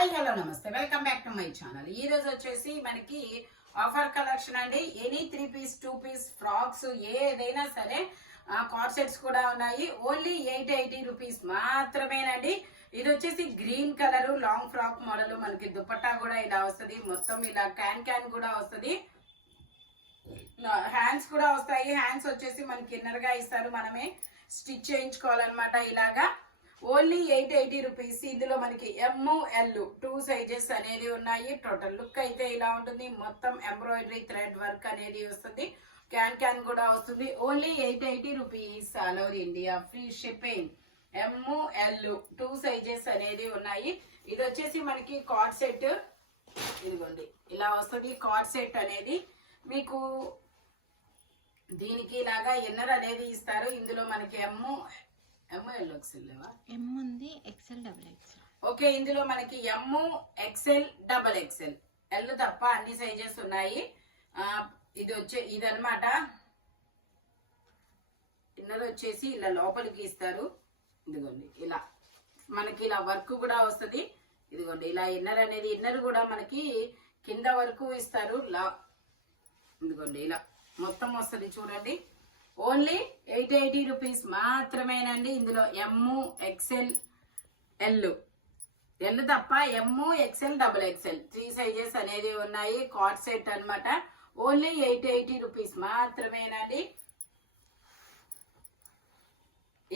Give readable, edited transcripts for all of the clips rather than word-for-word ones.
Hi hello నమస్తే, welcome back to my channel. ఈ రోజు వచ్చేసి మనకి ఆఫర్ కలెక్షన్ అండి. ఎనీ 3 పీస్ 2 పీస్ ఫ్రాక్స్ ఏదైనా సరే కార్డ్ సెట్స్ కూడా ఉన్నాయి. ఓన్లీ 880 రూపీస్ మాత్రమేనండి. ఇది వచ్చేసి green colour long frock model. మనకి దుపట్టా కూడా ఇలా వస్తుంది, మొత్తం ఇలా క్యాన్ కూడా వస్తుంది, హ్యాండ్స్ కూడా వస్తాయి. హ్యాండ్స్ వచ్చేసి మనకి ఇన్నర్ గా ఇస్తారు, మనమే స్టిచ్ చేయించుకోవాలన్నమాట. ఇలాగా ఓన్లీ 880 రూపీస్. ఇందులో మనకి ML 2 సైజెస్ అనేది ఉన్నాయి. టోటల్ లుక్ అయితే ఇలా ఉంటుంది. మొత్తం ఎంబ్రాయిడరీ థ్రెడ్ వర్క్ అనేది వస్తుంది, క్యాన్ కూడా వస్తుంది. Only 880 rupees. All over India free shipping. ML 2 sizes అనేది ఉన్నాయి. ఇది వచ్చేసి మనకి కార్డ్ సెట్, ఇదిగోండి ఇలా వస్తుంది. కార్డ్ సెట్ అనేది మీకు దీనికి ఇలాగా ఇన్నర్ అనేది ఇస్తారు. ఇందులో మనకి ML XL M ఉంది, XL డబుల్ XL. ఓకే, ఇందులో మనకి XL డబుల్ XL L తప్ప అన్ని సైజెస్ ఉన్నాయి. ఇదన్నమాట. ఇన్నర్ వచ్చేసి ఇలా లోపలికి ఇస్తారు. ఇదిగోండి ఇలా మనకి ఇలా వర్క్ కూడా వస్తుంది. ఇదిగోండి ఇలా ఇన్నర్ కూడా మనకి కింద వరకు ఇస్తారు. ఇదిగోండి ఇలా మొత్తం వస్తుంది చూడండి. ఓన్లీ 880 రూపీస్ మాత్రమేనండి. ఇందులో XL L తప్ప XL డబుల్ XL 3 సైజెస్ అనేది ఉన్నాయి. కార్డ్ సెట్ అన్నమాట. ఓన్లీ 880 రూపీస్ మాత్రమేనండి.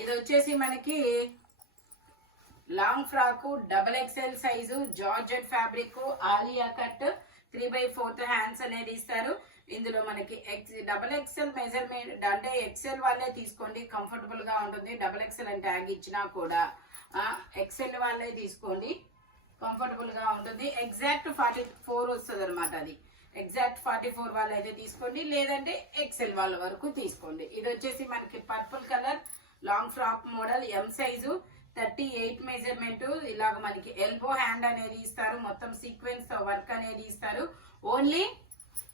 ఇది వచ్చేసి మనకి long frock double XL size, georgette fabric, Alia cut, 3/4 hands అనేది ఇస్తారు. ఇందులో మనకి డబుల్ XL మెజర్మెంట్ అంటే XL వాళ్ళే తీసుకోండి, కంఫర్టబుల్ గా ఉంటుంది. డబుల్ XL అంటే ట్యాగ్ ఇచ్చినా కూడా XL వాళ్ళే తీసుకోండి, కంఫర్టబుల్ గా ఉంటుంది. ఎగ్జాక్ట్ 44 వస్తుంది అనమాట. అది ఎగ్జాక్ట్ 44 వాళ్ళు అయితే తీసుకోండి, లేదంటే XL వాళ్ళ వరకు తీసుకోండి. ఇది వచ్చేసి మనకి purple colour long frock model, M size, 38 measurement. ఇలాగ మనకి ఎల్బో హ్యాండ్ అనేది ఇస్తారు, మొత్తం సీక్వెన్స్ వర్క్ అనేది ఇస్తారు. Only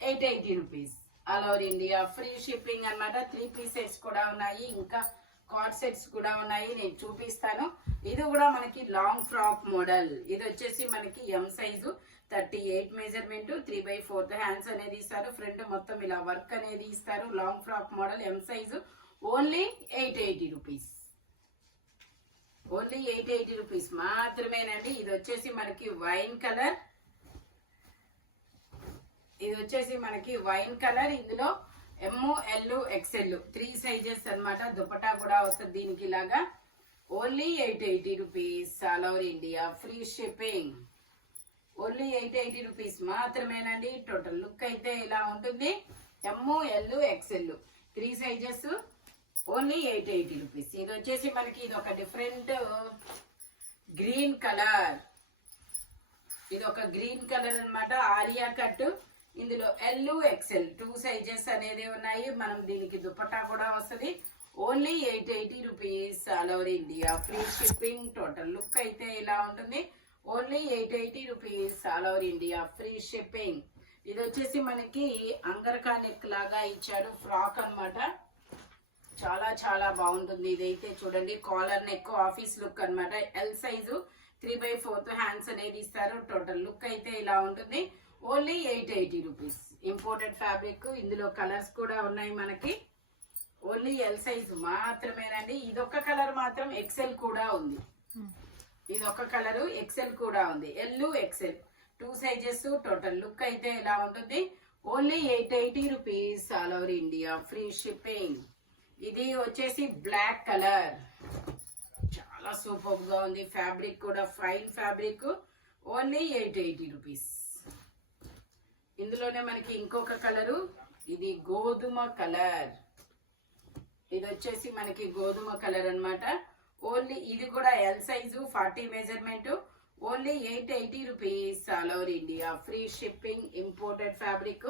880 rupees. All over India free shipping అన్నమాట. 3 పీస్ సెట్స్ కూడా ఉన్నాయి, ఇంకా కార్డ్ సెట్స్ కూడా ఉన్నాయి, నేను చూపిస్తాను. ఇది కూడా మనకి లాంగ్ ఫ్రాక్ మోడల్. ఇది వచ్చేసి మనకి M సైజు, 38 మెజర్మెంట్, 3/4 హ్యాండ్స్ అనేది ఇస్తారు. ఫ్రంట్ మొత్తం ఇలా వర్క్ అనేది ఇస్తారు. Long frock model, M size. Only 880 rupees. Only 880 rupees మాత్రమేనండి. ఇది వచ్చేసి మనకి వైన్ కలర్. ఇది వచ్చేసి మనకి వైన్ కలర్. ఇందులో ML XL 3 సైజెస్ అన్నమాట. దుపట్టా కూడా వస్తుంది దీనికి ఇలాగా. Only 880 rupees. All over India free shipping. Only 880 rupees మాత్రమేనండి. టోటల్ లుక్ అయితే ఇలా ఉంటుంది. ML XL 3 sizes. Only 880 rupees. ఇది వచ్చేసి మనకి ఇది ఒక డిఫరెంట్ గ్రీన్ కలర్. ఇది ఒక గ్రీన్ కలర్ అన్నమాట. ఆలియా కట్. ఇందులో L XL 2 సైజెస్ అనేది ఉన్నాయి. మనం దీనికి దుపట్టా కూడా వస్తుంది. Only 880 rupees. All over India free shipping. Total look అయితే ఇలా ఉంటుంది. Only 880 rupees. All over India free shipping. ఇది వచ్చేసి మనకి అంగర్కా నెక్ లాగా ఇచ్చాడు ఫ్రాక్ అన్నమాట. చాలా చాలా బాగుంటుంది. ఇదైతే చూడండి, కాలర్ నెక్, ఆఫీస్ లుక్ అన్నమాట. L సైజు, 3/4 హ్యాండ్స్ అనేది ఇస్తారు. టోటల్ లుక్ అయితే ఇలా ఉంటుంది. Only 880 rupees. Imported fabric. ఇందులో కలర్స్ కూడా ఉన్నాయి మనకి. ఓన్లీ L సైజు మాత్రమేనండి. ఇదొక్క కలర్ మాత్రం XL కూడా ఉంది. ఇదొక్క కలర్ XL కూడా ఉంది. L XL 2 sizes. Total look అయితే ఇలా ఉంటుంది. Only 880 rupees. All over India free shipping. ఇది వచ్చేసి బ్లాక్ కలర్. చాలా సూపర్ గా ఉంది. ఫ్యాబ్రిక్ కూడా ఫైన్ ఫ్యాబ్రిక్. Only 880 rupees. ఇందులోనే మనకి ఇంకొక కలరు, ఇది గోధుమ కలర్. ఇది వచ్చేసి మనకి గోధుమ కలర్ అన్నమాట. ఓన్లీ ఇది కూడా L size, 40 measurement. Only 880 rupees. All over India free shipping. Imported fabric.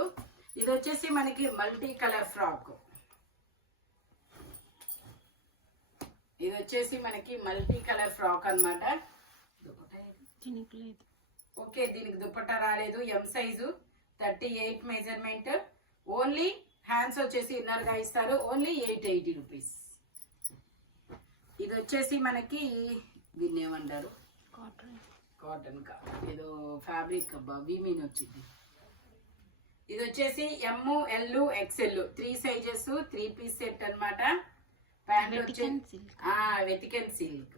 ఇది వచ్చేసి మనకి మల్టీ కలర్ ఫ్రాక్. ఇది వచ్చేసి మనకి మల్టీ కలర్ ఫ్రాక్ అన్నమాట. ఓకే, దీనికి దుపట్టా రాలేదు. M size, 38 measurement. Only hands వచ్చేసి ఇన్నర్ గా ఇస్తారు. Only 880 rupees. ఇది వచ్చేసి మనకి దీన్ని ఏమంటారు, కాటన్ కా ఏదో ఫ్యాబ్రిక్ అబ్బా వీమీన్ వచ్చింది. ఇది వచ్చేసి M L XL 3 sizes 3 piece set అన్నమాట. ప్యాంట్ వచ్చేసి వెటికన్ సిల్క్.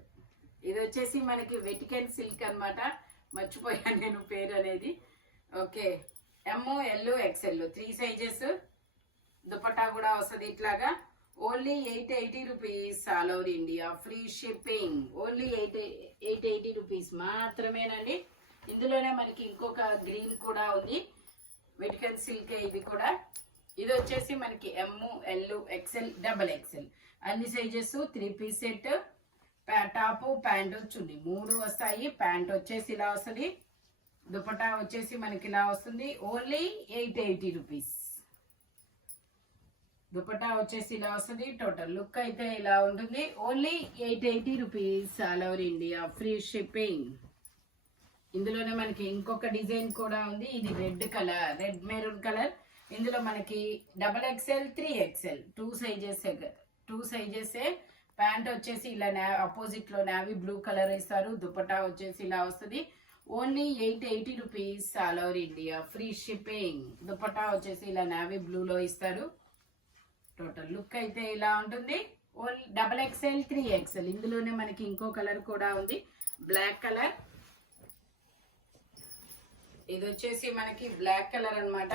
ఇది వచ్చేసి మనకి వెటికన్ సిల్క్ అన్నమాట. మర్చిపోయాను నేను పేరు అనేది. Okay, M L XL 3 sizes. Dupatta కూడా వస్తుంది ఇట్లాగా. Only 880 rupees all over India, free shipping. Only 880 rupees మాత్రమేనండి. ఇందులోనే మనకి ఇంకొక గ్రీన్ కూడా ఉంది, వెటికన్ సిల్క్. ఇది కూడా ఇది వచ్చేసి మనకి M L XL double XL అన్ని sizes 3 piece set. Top pant chunni 3 వస్తాయి. ప్యాంట్ వచ్చేసి ఇలా వస్తుంది. దుపట్టా వచ్చేసి మనకి ఇలా వస్తుంది. Only 880 rupees. దుపట్టా వచ్చేసి ఇలా వస్తుంది. టోటల్ లుక్ అయితే ఇలా ఉంటుంది. Only 880 rupees all over India, free shipping. ఇందులోనే మనకి ఇంకొక డిజైన్ కూడా ఉంది. ఇది red colour, red maroon colour. ఇందులో మనకి double XL 3XL 2 sizes. Pant వచ్చేసి ఇలా అపోజిట్ లో నావీ బ్లూ కలర్ ఇస్తారు. దుపట్టా వచ్చేసి ఇలా వస్తుంది. Only 880 rupees all over India, free shipping. Dupatta వచ్చేసి ఇలా నావీ బ్లూ లో ఇస్తారు. టోటల్ లుక్ అయితే ఇలా ఉంటుంది. Only double XL 3XL. ఇందులోనే మనకి ఇంకో కలర్ కూడా ఉంది, బ్లాక్ కలర్. ఇది వచ్చేసి మనకి బ్లాక్ కలర్ అన్నమాట.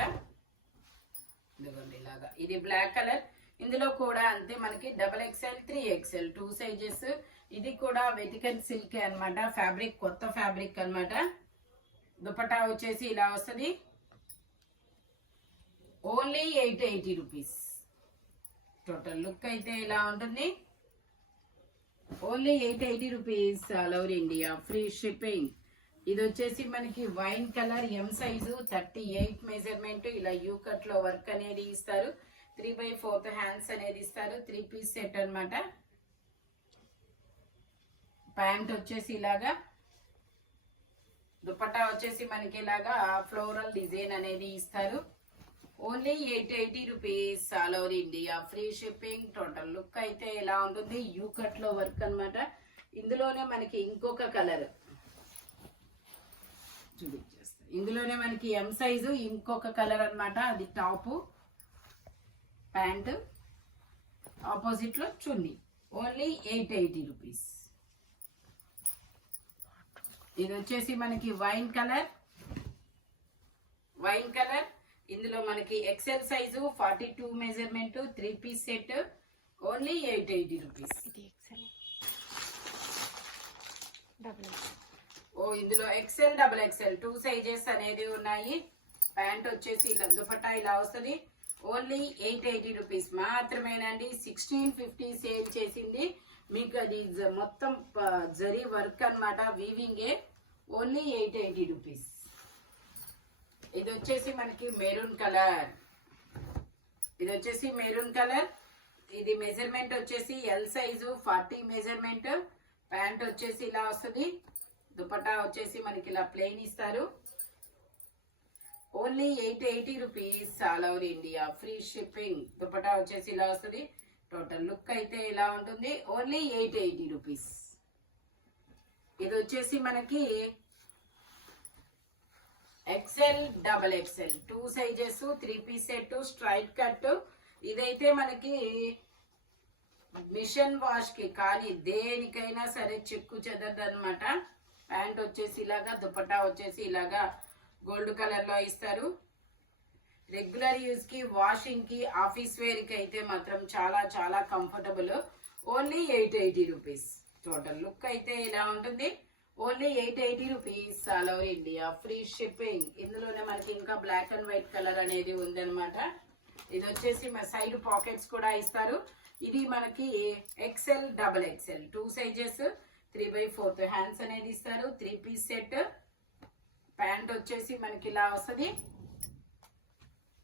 ఇదిగోండి ఇలాగా, ఇది బ్లాక్ కలర్. ఇందులో కూడా అంతే మనకి డబల్ ఎక్స్ఎల్ 3XL 2 సైజెస్. ఇది కూడా వెటికన్ సిల్క్ అన్నమాట. ఫ్యాబ్రిక్ కొత్త ఫ్యాబ్రిక్ అన్నమాట. దుపట్టా వచ్చేసి ఇలా వస్తుంది. Only 880 rupees. టోటల్ లుక్ అయితే ఇలా ఉంటుంది. Only 880 rupees all over India, free shipping. ఇది వచ్చేసి మనకి wine colour, M size 38 measurement. ఇలా యూ కట్ లో వర్క్ అనేది ఇస్తారు. 3/4 హ్యాండ్స్ అనేది ఇస్తారు. 3 పీస్ సెట్ అన్నమాట. ప్యాంట్ వచ్చేసి ఇలాగా, దుపట్టా వచ్చేసి మనకి ఇలాగా ఫ్లోరల్ డిజైన్ అనేది ఇస్తారు. Only 880 rupees all over India, free shipping. Total look అయితే ఇలా ఉంటుంది. యూ కట్ లో వర్క్ అన్నమాట. ఇందులోనే మనకి ఇంకొక కలర్ చూపించేస్తాను. ఇందులోనే మనకి ఎం సైజు ఇంకొక కలర్ అన్నమాట. అది టాప్, ప్యాంట్, ఆపోజిట్ లో చున్నీ. Only 880 rupees. ఇది వచ్చేసి మనకి వైన్ కలర్. ఇందులో మనకి XL size 42 measurement 3 piece set. Only 880 rupees. ఇది ఎక్సెల్ డబుల్ ఇందులో ఎక్సెల్ డబుల్ ఎక్సెల్ 2 సైజెస్ అనేది ఉన్నాయి. ప్యాంట్ వచ్చేసి ఇలా, దుపట్టా ఇలా వస్తుంది. ఓన్లీ 880 రూపీస్ మాత్రమేనండి. 1650 సేల్ చేసింది మీకు. అది మొత్తం జరీ వర్క్ అన్నమాట, వీవింగే. Only 880 rupees. ఇది వచ్చేసి మనకి మెరూన్ కలర్. ఇది మెజర్మెంట్ వచ్చేసి ఎల్ సైజు 40 మెజర్మెంట్. ప్యాంట్ వచ్చేసి ఇలా వస్తుంది. దుపట్టా వచ్చేసి మనకి ఇలా ప్లెయిన్ ఇస్తారు. Only 880 rupees all over India, free shipping. Dupatta వచ్చేసి ఇలా వస్తుంది. టోటల్ లుక్ అయితే ఇలా ఉంటుంది. Only 880 rupees. ఇది వచ్చేసి మనకి XL double XL 2 sizes 3 piece set, straight cut. ఇదైతే మనకి మిషన్ వాష్ కి కానీ దేనికైనా సరే చెక్కు చెదరదు అనమాట. ప్యాంట్ వచ్చేసి ఇలాగా, దుపట్టా వచ్చేసి ఇలాగా గోల్డ్ కలర్ లో ఇస్తారు. రెగ్యులర్ యూజ్ కి, వాషింగ్ కి, ఆఫీస్ వేర్ కి అయితే మాత్రం చాలా చాలా comfortable. Only 880 rupees. Total look అయితే ఇలా ఉంటుంది. Only 880 rupees all over India, free shipping. ఇందులోనే మనకి ఇంకా బ్లాక్ అండ్ వైట్ కలర్ అనేది ఉందన్నమాట. ఇది వచ్చేసి మన సైడ్ పాకెట్స్ కూడా ఇస్తారు. ఇది మనకి XL double XL 2 sizes 3/4 hands అనేది ఇస్తారు. 3 పీస్ సెట్. ప్యాంట్ వచ్చేసి మనకి ఇలా వస్తుంది.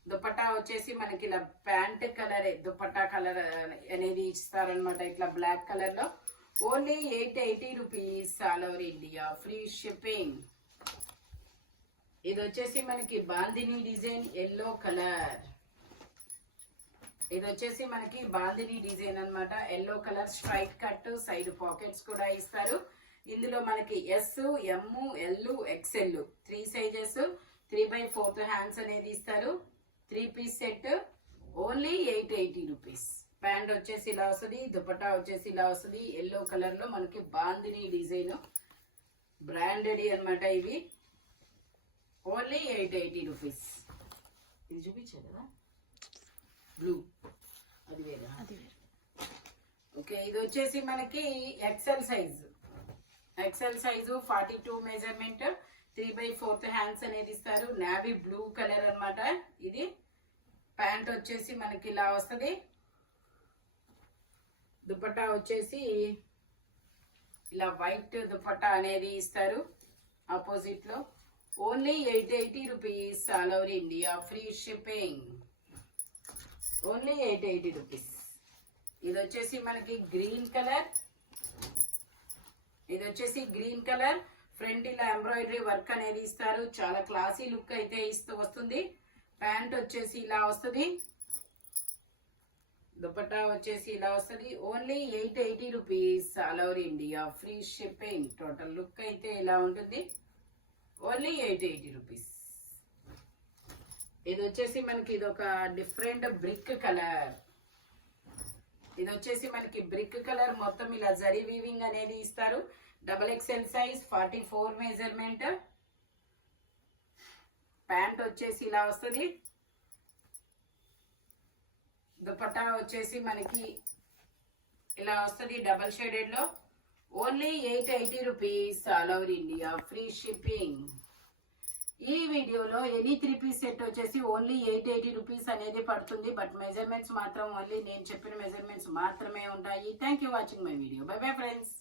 దుపట్టా వచ్చేసి మనకి ఇలా ప్యాంట్ కలర్, దుపట్టా కలర్ అనేది ఇస్తారనమాట, ఇట్లా బ్లాక్ కలర్ లో. Only 880 rupees all over India, free shipping. ఇది వచ్చేసి మనకి బాందిని డిజైన్ ఎల్లో కలర్. ఇది వచ్చేసి మనకి బాందిని డిజైన్ అన్నమాట, yellow colour, straight cut, side pockets కూడా ఇస్తారు. ఇందులో మనకి S, M, L, XL 3 sizes, 3/4 hands అనేది ఇస్తారు. 3 piece set only 880 rupees. Pant వచ్చేసి ఇలా వస్తుంది, దుపట్టా వచ్చేసి ఇలా వస్తుంది. ఎల్లో కలర్ లో మనకి బాందిని డిజైన్, బ్రాండెడ్ అన్నమాట. ఇవి ఓన్లీ 880 రూపీస్. ఇది చూపించారు కదా బ్లూ, అది వేరే. అది వేరు. ఓకే, ఇది వచ్చేసి మనకి XL size. XL size 42 measurement, 3/4 hands అనేది ఇస్తారు. నావీ బ్లూ కలర్ అన్నమాట. ఇది ప్యాంట్ వచ్చేసి మనకి ఇలా వస్తుంది. దుపట్టా వచ్చేసి ఇలా వైట్ దుపట్టా అనేది ఇస్తారు ఆపోజిట్ లో. Only 880 rupees. All over India free shipping. Only 880 rupees. ఇది వచ్చేసి మనకి గ్రీన్ కలర్. ఇది వచ్చేసి గ్రీన్ కలర్. ఫ్రంట్ ఇలా ఎంబ్రాయిడరీ వర్క్ అనేది ఇస్తారు. చాలా క్లాసీ లుక్ అయితే ఇస్తూ వస్తుంది. ప్యాంట్ వచ్చేసి ఇలా వస్తుంది. దుపట్టా వచ్చేసి ఇలా వస్తుంది. Only 880 rupees. All over India free shipping. Total look అయితే ఇలా ఉంటుంది. Only 880 rupees. ఇది వచ్చేసి మనకి ఇది ఒక డిఫరెంట్ బ్రిక్ కలర్. ఇది వచ్చేసి మనకి బ్రిక్ కలర్. మొత్తం ఇలా జరీ వీవింగ్ అనేది ఇస్తారు. XXL size, 44 measurement. ప్యాంట్ వచ్చేసి ఇలా వస్తుంది. దుపట్టా వచ్చేసి మనకి ఇలా వస్తుంది డబల్ షేడెడ్ లో. Only 880 rupees. All over India free shipping. ఈ వీడియోలో ఎనీ 3 పీస్ సెట్ వచ్చేసి ఓన్లీ 880 రూపీస్ అనేది పడుతుంది. బట్ మెజర్మెంట్స్ మాత్రం ఓన్లీ నేను చెప్పిన మెజర్మెంట్స్ మాత్రమే ఉంటాయి. Thank you watching my video. By bye friends.